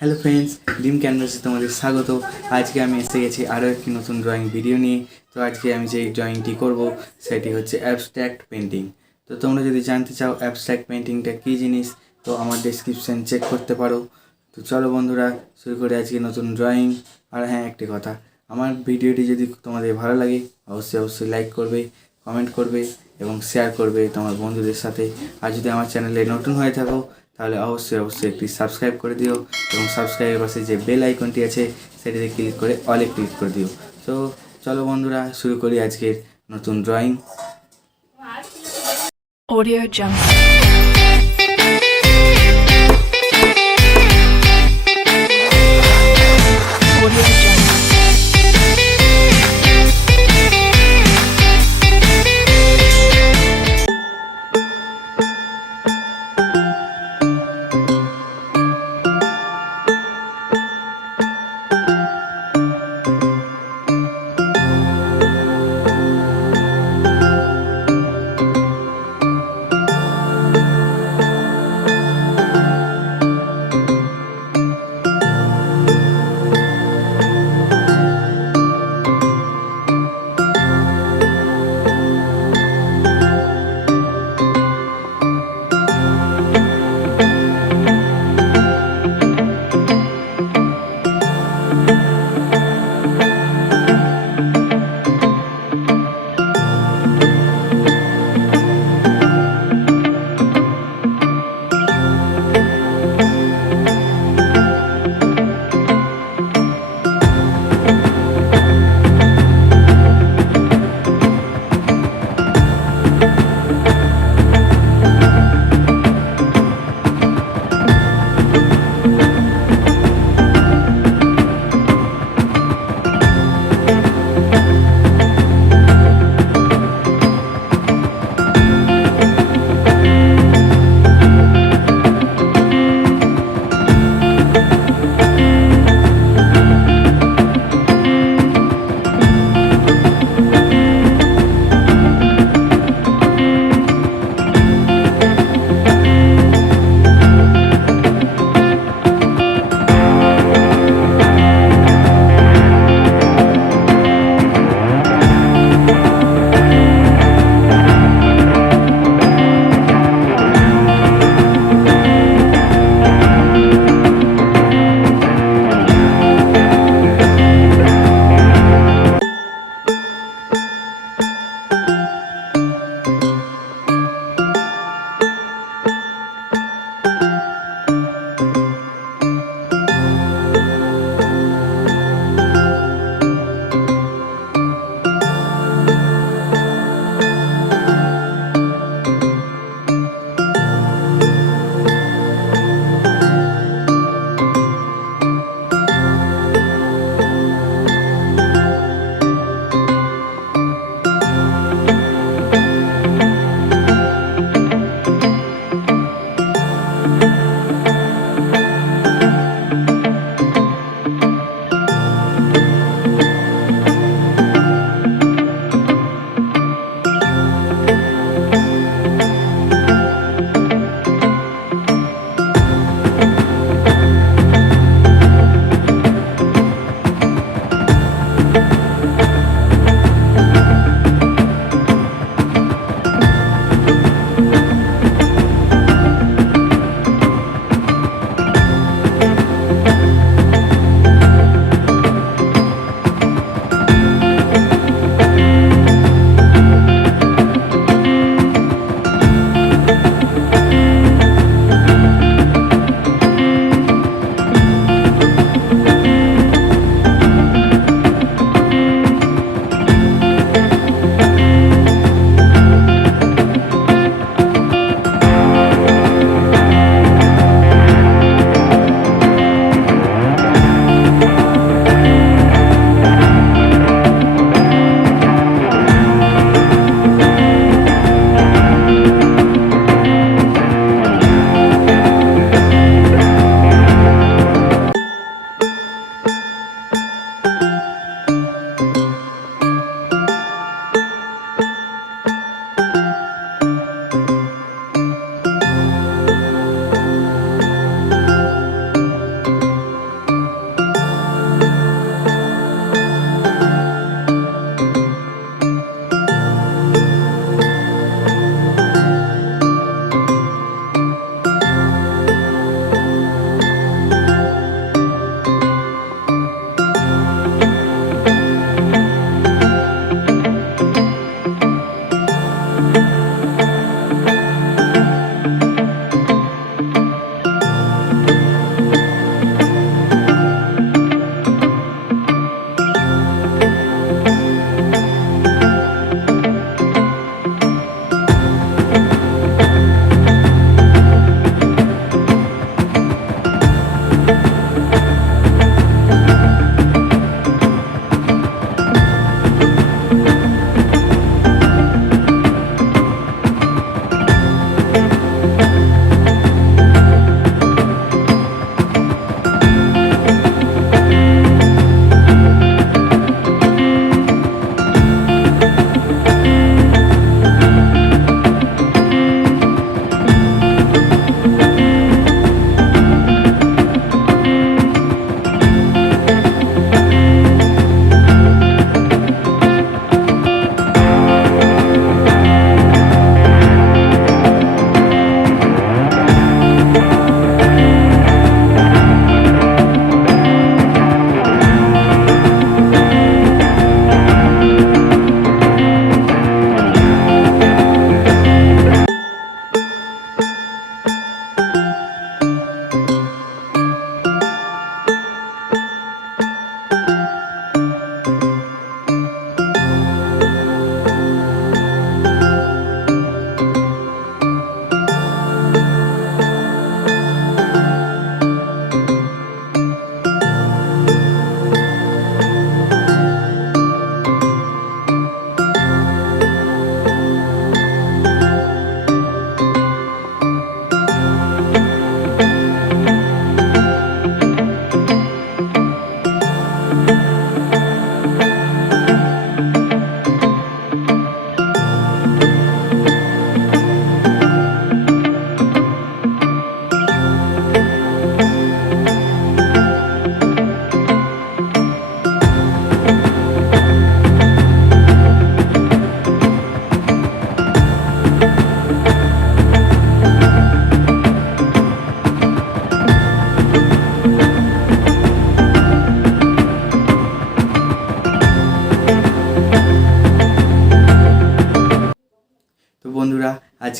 Hello friends, dream ক্যানভাসে তোমাদের স্বাগত। আজকে আমি এসে গেছি আরও একটি নতুন ড্রয়িং ভিডিও নিয়ে। তো আজকে আমি যে ড্রয়িংটি করব সেটি হচ্ছে অ্যাবস্ট্র্যাক্ট পেন্টিং। তো তোমরা যদি জানতে চাও অ্যাবস্ট্র্যাক্ট পেন্টিংটা কী জিনিস, তো আমার ডেসক্রিপশান চেক করতে পারো। তো চলো বন্ধুরা, শুরু করে আজকে নতুন ড্রয়িং। আর হ্যাঁ, একটি কথা, আমার ভিডিওটি যদি তোমাদের ভালো লাগে অবশ্যই লাইক করবে, কমেন্ট করবে এবং শেয়ার করবে তোমার বন্ধুদের সাথে। আর যদি আমার চ্যানেলে নতুন হয়ে থাকো তাহলে অবশ্যই একটি সাবস্ক্রাইব করে দিও এবং সাবস্ক্রাইবের পাশে যে বেল আইকনটি আছে সেটিতে ক্লিক করে অলে ক্লিক করে দিও। তো চলো বন্ধুরা, শুরু করি আজকের নতুন drawing. Audio Jungle. Audio Jungle.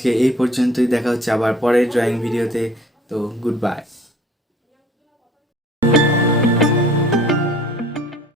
আজকে এই পর্যন্তই, দেখা হচ্ছে আবার পরের ড্রয়িং ভিডিওতে। তো গুড বাই।